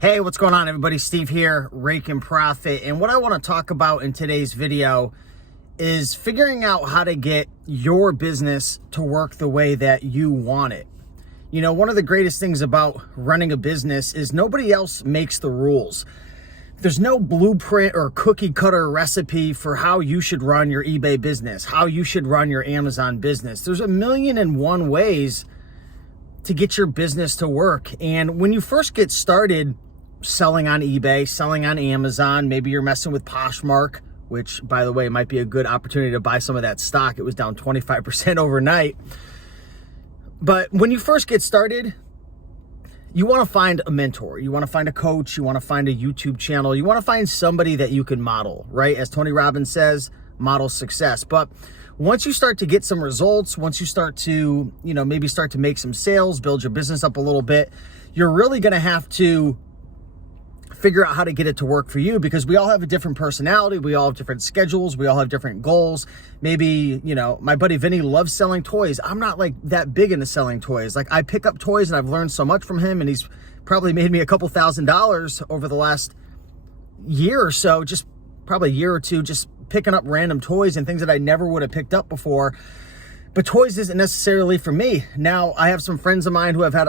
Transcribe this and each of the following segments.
Hey, what's going on, everybody? Steve here, Rake and Profit. And what I want to talk about in today's video is figuring out how to get your business to work the way that you want it. You know, one of the greatest things about running a business is nobody else makes the rules. There's no blueprint or cookie cutter recipe for how you should run your eBay business, how you should run your Amazon business. There's 1,000,001 ways to get your business to work. And when you first get started selling on eBay, selling on Amazon, maybe you're messing with Poshmark, which, by the way, might be a good opportunity to buy some of that stock. It was down 25% overnight. But when you first get started, you want to find a mentor, you want to find a coach, you want to find a YouTube channel, you want to find somebody that you can model, right? As Tony Robbins says, model success. But once you start to get some results, once you start to, maybe start to make some sales, build your business up a little bit, you're really going to have to figure out how to get it to work for you, because we all have a different personality. We all have different schedules. We all have different goals. Maybe, my buddy Vinny loves selling toys. I'm not like that big into selling toys. Like, I pick up toys and I've learned so much from him, and he's probably made me a couple $1,000s over the last year or so, just probably a year or two, just picking up random toys and things that I never would have picked up before. But toys isn't necessarily for me. Now, I have some friends of mine who I've had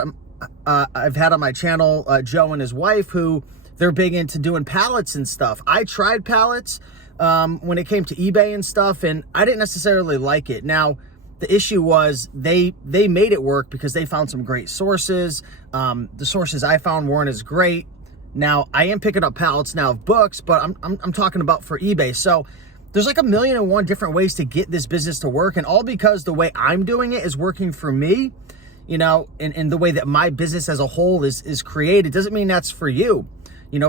on my channel, Joe and his wife, who they're big into doing pallets and stuff. I tried pallets when it came to eBay and stuff, and I didn't necessarily like it. Now, the issue was they made it work because they found some great sources. The sources I found weren't as great. Now, I am picking up pallets now of books, but I'm talking about for eBay. So there's like 1,000,001 different ways to get this business to work, and all because the way I'm doing it is working for me, and the way that my business as a whole is created doesn't mean that's for you.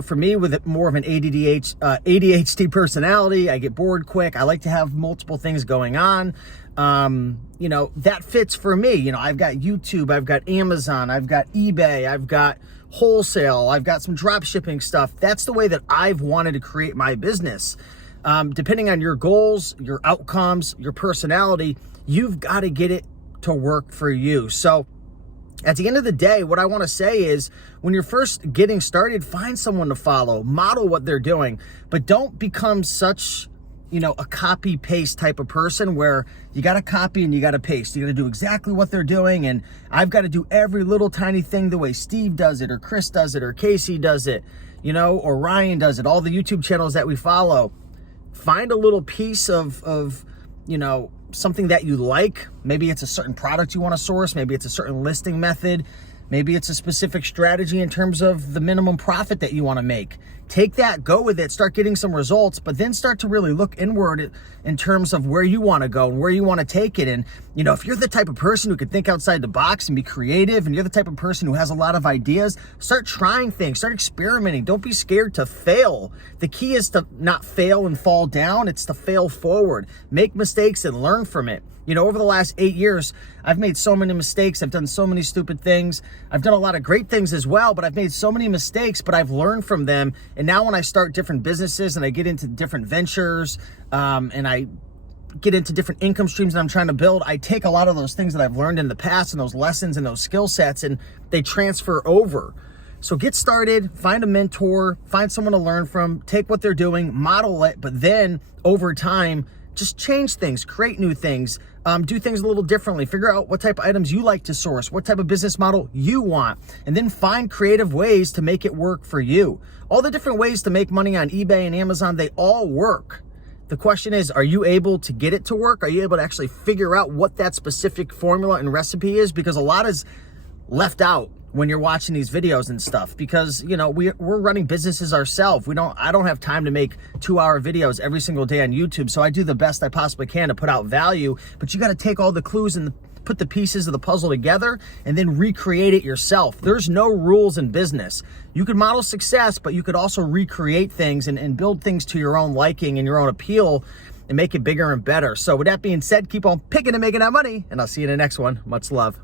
For me, with more of an ADHD personality, I get bored quick. I like to have multiple things going on. That fits for me. I've got YouTube, I've got Amazon, I've got eBay, I've got wholesale, I've got some drop shipping stuff. That's the way that I've wanted to create my business. Depending on your goals, your outcomes, your personality, you've got to get it to work for you. So at the end of the day, what I want to say is, when you're first getting started, find someone to follow, model what they're doing, but don't become such, a copy paste type of person where you got to copy and you got to paste. You got to do exactly what they're doing. And I've got to do every little tiny thing the way Steve does it, or Chris does it, or Casey does it, or Ryan does it, all the YouTube channels that we follow. Find a little piece of something that you like. Maybe it's a certain product you want to source. Maybe it's a certain listing method. Maybe it's a specific strategy in terms of the minimum profit that you want to make. Take that, go with it, start getting some results, but then start to really look inward in terms of where you want to go and where you want to take it. And, if you're the type of person who can think outside the box and be creative, and you're the type of person who has a lot of ideas, start trying things, start experimenting. Don't be scared to fail. The key is to not fail and fall down. It's to fail forward. Make mistakes and learn from it. Over the last 8 years, I've made so many mistakes. I've done so many stupid things. I've done a lot of great things as well, but I've made so many mistakes, but I've learned from them. And now when I start different businesses and I get into different ventures, and I get into different income streams that I'm trying to build, I take a lot of those things that I've learned in the past and those lessons and those skill sets, and they transfer over. So get started, find a mentor, find someone to learn from, take what they're doing, model it, but then over time, just change things, create new things, do things a little differently, figure out what type of items you like to source, what type of business model you want, and then find creative ways to make it work for you. All the different ways to make money on eBay and Amazon, they all work. The question is, are you able to get it to work? Are you able to actually figure out what that specific formula and recipe is? Because a lot is left out when you're watching these videos and stuff, because we're running businesses ourselves. I don't have time to make 2-hour videos every single day on YouTube, so I do the best I possibly can to put out value. But you got to take all the clues and put the pieces of the puzzle together and then recreate it yourself. There's no rules in business. You could model success, but you could also recreate things and build things to your own liking and your own appeal and make it bigger and better. So with that being said, keep on picking and making that money, and I'll see you in the next one. Much love.